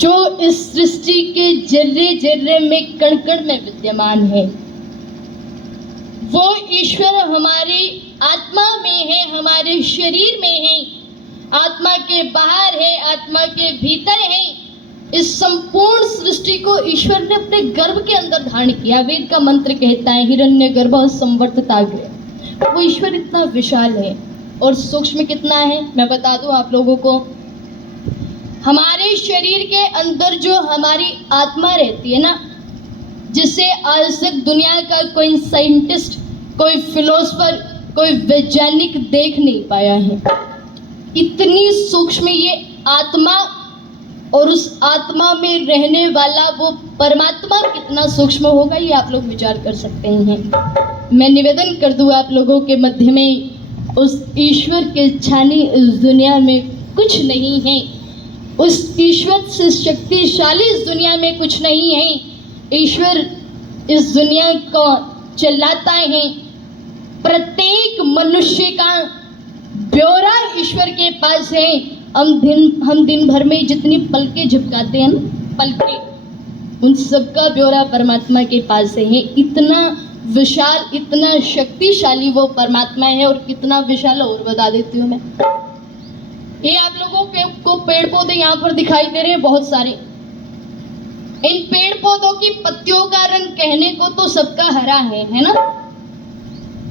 जो इस सृष्टि के जर्रे जर्रे में कण कण में विद्यमान है, वो ईश्वर हमारी आत्मा में है, हमारे शरीर में है, आत्मा के बाहर है, आत्मा के भीतर है। इस संपूर्ण सृष्टि को ईश्वर ने अपने गर्भ के अंदर धारण किया। वेद का मंत्र कहता है हिरण्य गर्भ संवर्तताग्रे। वो ईश्वर इतना विशाल है और सूक्ष्म कितना है, मैं बता दूं आप लोगों को। हमारे शरीर के अंदर जो हमारी आत्मा रहती है ना, जिसे आज तक दुनिया का कोई साइंटिस्ट, कोई फिलोसफर, कोई वैज्ञानिक देख नहीं पाया है। इतनी सूक्ष्म ये आत्मा, और उस आत्मा में रहने वाला वो परमात्मा कितना सूक्ष्म होगा, ये आप लोग विचार कर सकते हैं। मैं निवेदन कर दूं आप लोगों के मध्य में, उस ईश्वर के छानी इस दुनिया में कुछ नहीं है। उस ईश्वर से शक्तिशाली इस दुनिया में कुछ नहीं है। ईश्वर इस दुनिया को चलाता है। प्रत्येक मनुष्य का ब्यौरा ईश्वर के पास है। हम दिन भर में जितनी पलकें झपकाते हैं, पलकें, उन सबका ब्यौरा परमात्मा के पास है। इतना विशाल, इतना शक्तिशाली वो परमात्मा है। और कितना विशाल और बता देती हूँ मैं। ये आप लोगों को पेड़ पौधे यहाँ पर दिखाई दे रहे हैं बहुत सारे। इन पेड़ पौधों की पत्तियों का रंग कहने को तो सबका हरा है ना,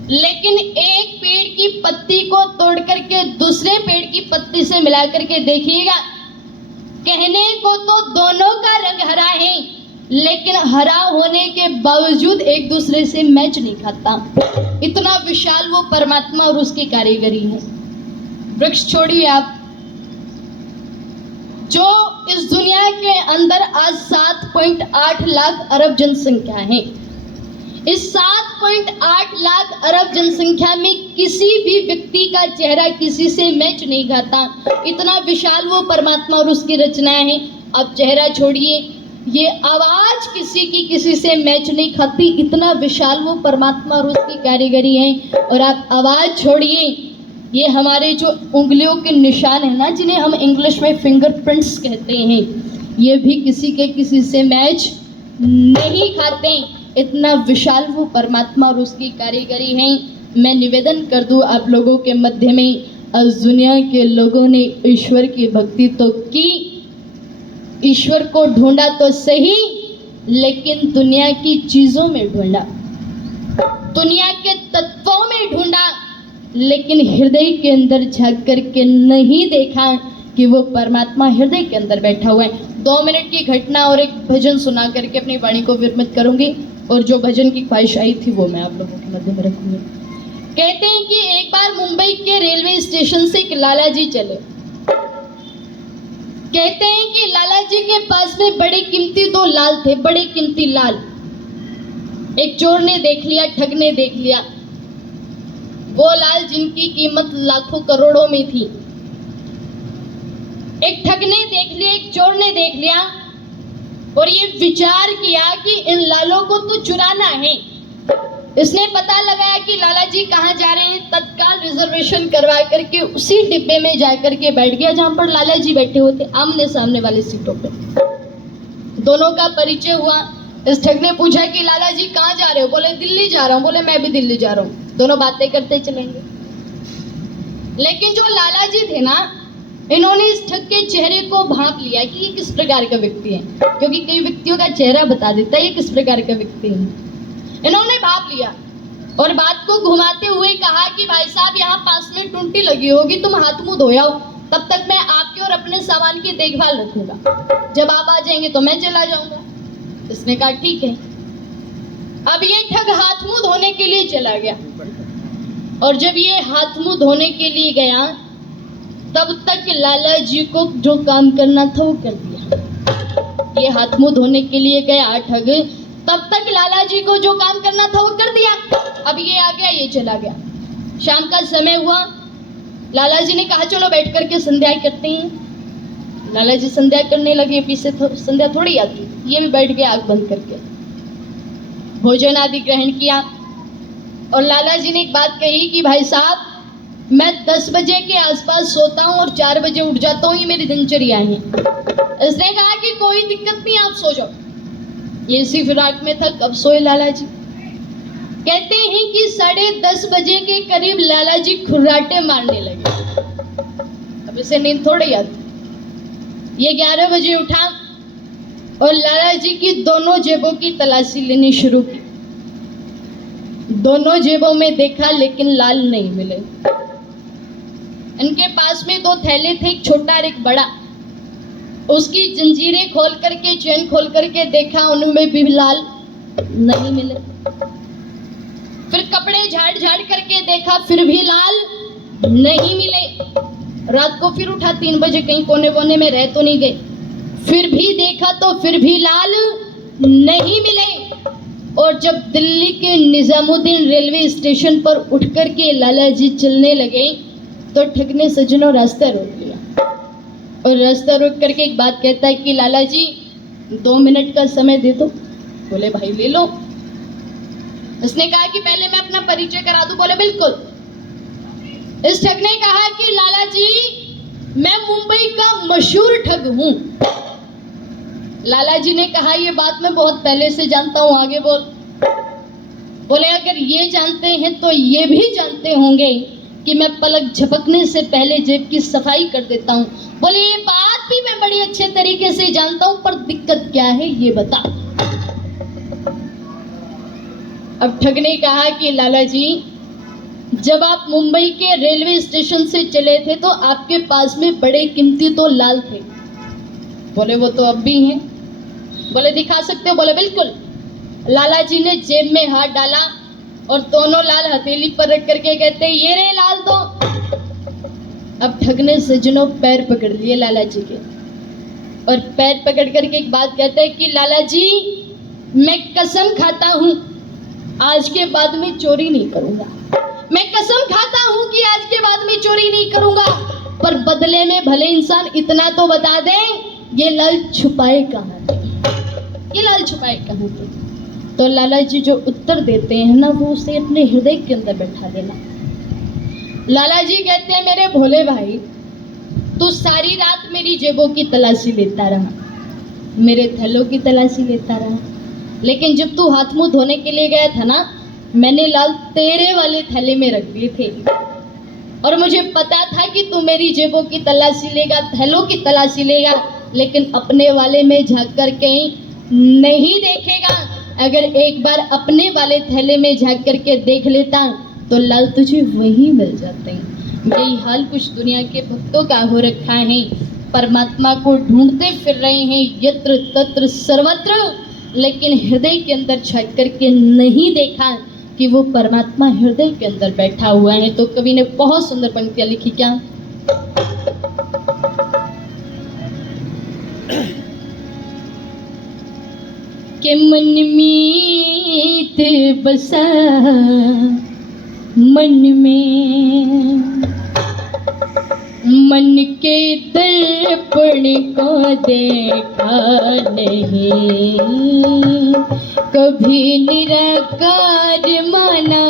लेकिन एक पेड़ की पत्ती को तोड़ करके दूसरे पेड़ की पत्ती से मिला करके देखिएगा, कहने को तो दोनों का रंग हरा है, लेकिन हरा होने के बावजूद एक दूसरे से मैच नहीं खाता। इतना विशाल वो परमात्मा और उसकी कारीगरी है। वृक्ष छोड़िए आप, जो इस दुनिया के अंदर आज 7.8 लाख अरब जनसंख्या है, इस 7.8 लाख अरब जनसंख्या में किसी भी व्यक्ति का चेहरा किसी से मैच नहीं खाता। इतना विशाल वो परमात्मा और उसकी रचनाएं हैं। अब चेहरा छोड़िए, ये आवाज किसी की किसी से मैच नहीं खाती। इतना विशाल वो परमात्मा और उसकी कारीगरी है। और आप आवाज छोड़िए, ये हमारे जो उंगलियों के निशान है ना, जिन्हें हम इंग्लिश में फिंगरप्रिंट्स कहते हैं, ये भी किसी के किसी से मैच नहीं खाते। इतना विशाल वो परमात्मा और उसकी कारीगरी है। मैं निवेदन कर दूं आप लोगों के मध्य में, आज दुनिया के लोगों ने ईश्वर की भक्ति तो की, ईश्वर को ढूंढा तो सही, लेकिन दुनिया की चीजों में ढूंढा, दुनिया के तत्वों में ढूंढा, लेकिन हृदय के अंदर झांक करके नहीं देखा कि वो परमात्मा हृदय के अंदर बैठा हुआ है। 2 मिनट की घटना और एक भजन सुना करके अपनी वाणी को विरमित करूंगी। और जो भजन की ख्वाहिश आई थी वो मैं आप लोगों के मध्य में रखूंगी। कहते हैं कि एक बार मुंबई के रेलवे स्टेशन से एक लाला जी चले। कहते हैं कि लाला जी के पास में बड़े कीमती 2 लाल थे, बड़े कीमती लाल। एक चोर ने देख लिया, ठग ने देख लिया। वो लाल जिनकी कीमत लाखों करोड़ों में थी, एक ठग ने देख लिया, एक चोर ने देख लिया, और ये विचार किया कि इन लालों को तो चुराना है। इसने पता लगाया कि लाला जी कहाँ जा रहे हैं। तत्काल रिजर्वेशन करवा करके उसी डिब्बे में जाकर के बैठ गया जहां पर लाला जी बैठे होते, आमने सामने वाली सीटों पे। दोनों का परिचय हुआ। इस ठग ने पूछा कि लाला जी कहाँ जा रहे हो? बोले दिल्ली जा रहा हूँ। बोले मैं भी दिल्ली जा रहा हूँ। दोनों बातें करते चलेंगे। लेकिन जो लाला जी थे ना, इन्होंने इस ठग के चेहरे को भांप लिया कि ये किस प्रकार का व्यक्ति है, क्योंकि कई व्यक्तियों का चेहरा बता देता है ये किस प्रकार का व्यक्ति है। इन्होंने भांप लिया और बात को घुमाते हुए कहा कि भाई साहब, यहाँ पास में टुंटी लगी होगी, तुम हाथ मुंह धो आओ, तब तक मैं आपके और अपने सामान की देखभाल रखूंगा। जब आप आ जाएंगे तो मैं चला जाऊंगा। इसने कहा ठीक है। अब ये ठग हाथ मुंह धोने के लिए चला गया, और जब ये हाथ मुंह धोने के लिए गया, तब तक लाला जी को जो काम करना था वो कर दिया। ये हाथ मुंह धोने के लिए गया ठग, तब तक लाला जी को जो काम करना था वो कर दिया। अब ये आ गया, ये चला गया। शाम का समय हुआ, लाला जी ने कहा चलो बैठ करके संध्या करते हैं। लाला जी संध्या करने लगे। पीछे संध्या थोड़ी आती, ये भी बैठ गए आंख बंद करके। भोजन आदि ग्रहण किया, और लाला जी ने एक बात कही कि भाई साहब, मैं 10 बजे के आसपास सोता हूँ और 4 बजे उठ जाता हूँ, ये मेरी दिनचर्या है। इसने कहा कि कोई दिक्कत नहीं, आप सो जाओ। ये इसी फिराक में था, कब सोए लाला जी। कहते हैं कि 10:30 बजे के करीब लाला जी खुर्राटे मारने लगे। अब इसे नींद थोड़ी आती। ये 11 बजे उठा और लाला जी की दोनों जेबों की तलाशी लेनी शुरू की। दोनों जेबों में देखा लेकिन लाल नहीं मिले। इनके पास में 2 थैले थे, एक छोटा और एक बड़ा। उसकी जंजीरें खोल करके, चैन खोल करके देखा, उनमें भी लाल नहीं मिले। फिर कपड़े झाड़ झाड़ करके देखा, फिर भी लाल नहीं मिले। रात को फिर उठा 3 बजे, कहीं कोने कोने में रह तो नहीं गए। फिर भी देखा तो फिर भी लाल नहीं मिले। और जब दिल्ली के निजामुद्दीन रेलवे स्टेशन पर उठ करके लाला जी चलने लगे तो ठग ने सज्जनों रास्ता रोक लिया। और रास्ता रोक करके एक बात कहता है कि लाला जी 2 मिनट का समय दे दो। बोले भाई ले लो। उसने कहा कि पहले मैं अपना परिचय करा दूं। बोले बिल्कुल। इस ठग ने कहा कि लाला जी मैं मुंबई का मशहूर ठग हूं। लाला जी ने कहा ये बात मैं बहुत पहले से जानता हूं, आगे बोल। बोले अगर ये जानते हैं तो ये भी जानते होंगे कि मैं पलक झपकने से पहले जेब की सफाई कर देता हूं। बोले ये बात भी मैं बड़ी अच्छे तरीके से जानता हूं, पर दिक्कत क्या है ये बता। अब ठग ने कहा कि लाला जी जब आप मुंबई के रेलवे स्टेशन से चले थे तो आपके पास में बड़े कीमती 2 लाल थे। बोले वो तो अब भी हैं। बोले दिखा सकते हो? बोले बिल्कुल। लाला जी ने जेब में हाथ डाला और दोनों लाल हथेली पर रख करके कहते ये रे लाल दो। अब ठग ने सज्जनों पैर पकड़ लिए लाला जी के, और पैर पकड़ करके एक बात कहते हैं कि लाला जी मैं कसम खाता हूं आज के बाद में चोरी नहीं करूंगा। मैं कसम खाता हूं कि आज के बाद में चोरी नहीं करूंगा, पर बदले में भले इंसान इतना तो बता दे ये लाल छुपाए कहां थे, ये लाल छुपाए कहां थे। तो लाला जी जो उत्तर देते हैं ना वो उसे अपने हृदय के अंदर बैठा लेना। लाला जी कहते हैं मेरे भोले भाई तू सारी रात मेरी जेबों की तलाशी लेता रहा, मेरे थैलों की तलाशी लेता रहा, लेकिन जब तू हाथ मुंह धोने के लिए गया था ना मैंने लाल तेरे वाले थैले में रख दिए थे। और मुझे पता था कि तू मेरी जेबों की तलाशी लेगा, थैलों की तलाशी लेगा, लेकिन अपने वाले में झांक कर कहीं नहीं देखेगा। अगर एक बार अपने वाले थैले में झांक करके देख लेता तो लाल तुझे वहीं मिल जाते हैं। यही हाल कुछ दुनिया के भक्तों का हो रखा है। परमात्मा को ढूंढते फिर रहे हैं यत्र तत्र सर्वत्र, लेकिन हृदय के अंदर झांक करके नहीं देखा कि वो परमात्मा हृदय के अंदर बैठा हुआ है। तो कवि ने बहुत सुंदर पंक्तियां लिखी। क्या के मन मीत बसा मन में, मन के दर्पण को देखा नहीं, कभी निराकार माना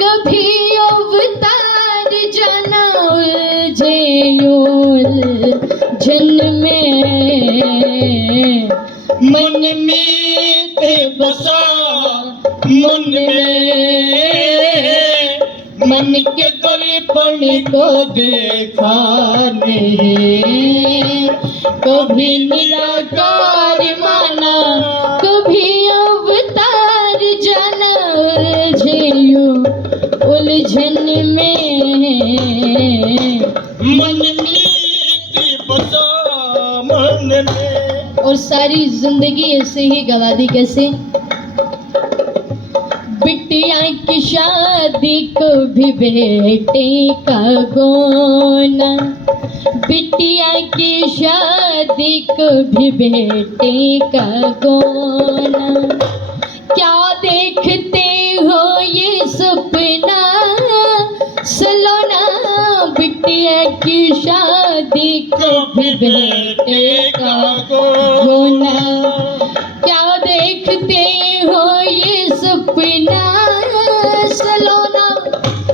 कभी अवतार जाना, उलझे उलझन में मन में बसा मन में, मन के दर्पण को देखा नहीं, कभी निराकार माना कभी अवतार जाना, उलझन में मन में बसा मन में। और सारी जिंदगी ऐसे ही गवा दी। कैसे? बिटिया की शादी को भी बेटे का गोना, बिटिया की शादी को भी बेटे का गोना, क्या देखते हो ये सपना सलोना, बिटिया की शादी को भी बेटे का गोना, क्या देखते हो ये सपना सलोना,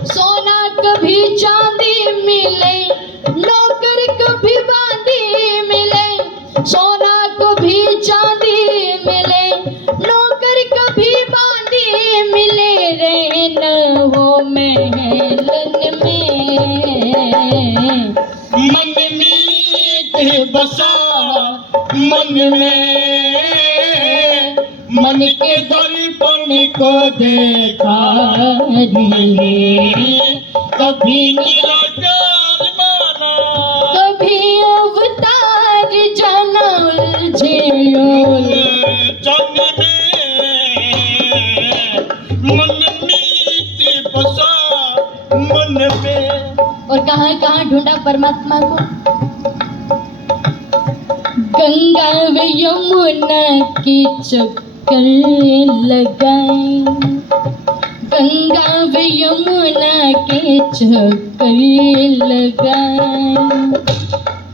सोना कभी चांद बसा मन में, मन के दर्पण को देखा नहीं, कभी निराकार माना, कभी अवतार जाना उलझे जन में, मन मीत बसा मन में। और कहाँ कहाँ ढूंढा परमात्मा को? गंगा व यमुना के चक्कर लगाए, गंगा व यमुना के चक्कर लगाए,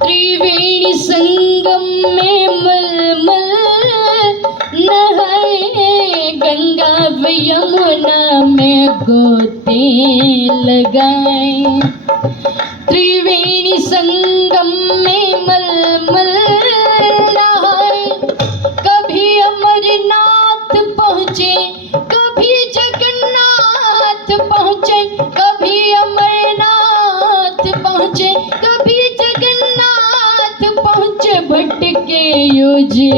त्रिवेणी संगम में मलमल नहाए, गंगा व यमुना में गोते लगाए, त्रिवेणी संगम में मलमल नहाए, कभी अमरनाथ पहुँचे, कभी जगन्नाथ पहुँचे, कभी अमरनाथ पहुँचे, कभी जगन्नाथ पहुँचे, भटके योजे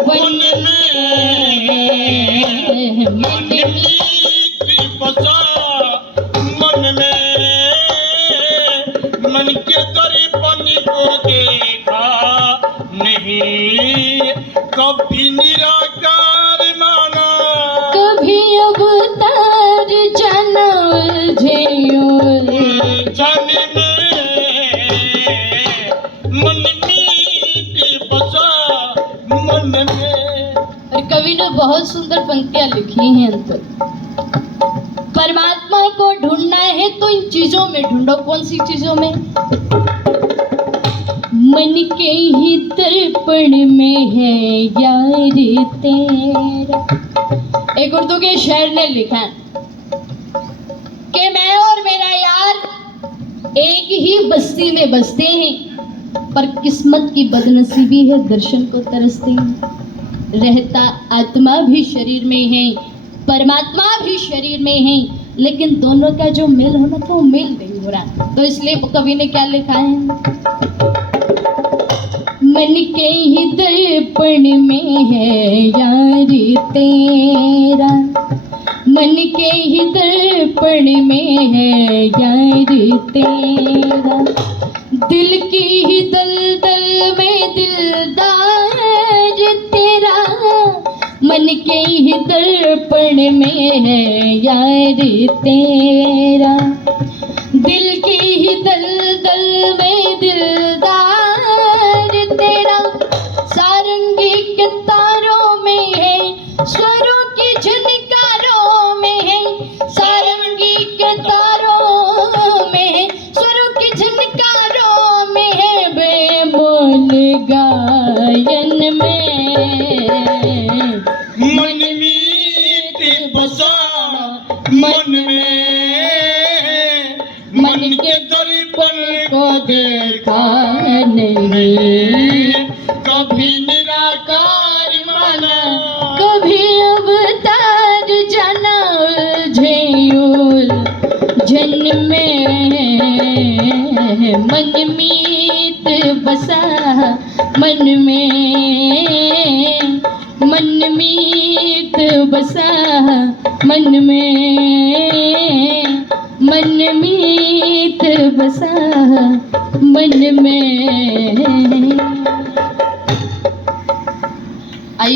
वन में, मन मीत बसा मन में, मन के दर्पण को देखा नहीं, कभी निराकार माना, कभी अवतार जाना उलझे जन में, मन मीत बसा मन में। और कवि ने बहुत सुंदर पंक्तियां लिखी हैं अंतर। परमात्मा को ढूंढना है तो इन चीजों में ढूंढो। कौन सी चीजों में? मन के ही दर्पण में है यार तेरा। एक उर्दू के शायर ने लिखा है कि मैं और मेरा यार एक ही बस्ती में बसते हैं, पर किस्मत की बदनसीबी है दर्शन को तरसते हैं। रहता आत्मा भी शरीर में है, परमात्मा भी शरीर में है, लेकिन दोनों का जो मेल होना था वो मेल नहीं हो रहा। तो इसलिए कवि ने क्या लिखा है? मन के ही दर्पण में है यार तेरा, मन के ही दर्पण में है यार तेरा, दिल की ही दलदल में दिलदार तेरा, मन के ही दर्पण में है यार तेरा, दिल की ही दलदल में दिलदार तेरा, सारंगी के तारों में है, स्वरों की झनकारों में है, सारंगी के तारों में है, स्वरों की झनकारों में है, बेमोल गायन में मन मीत बसा मन में, मन के दर्पण को देखा नहीं, कभी निराकार माना, कभी अवतार जाना उलझे उलझन में, मन मीत बसा मन में, मन मीत बसा मन में, मन मीत बसा मन में।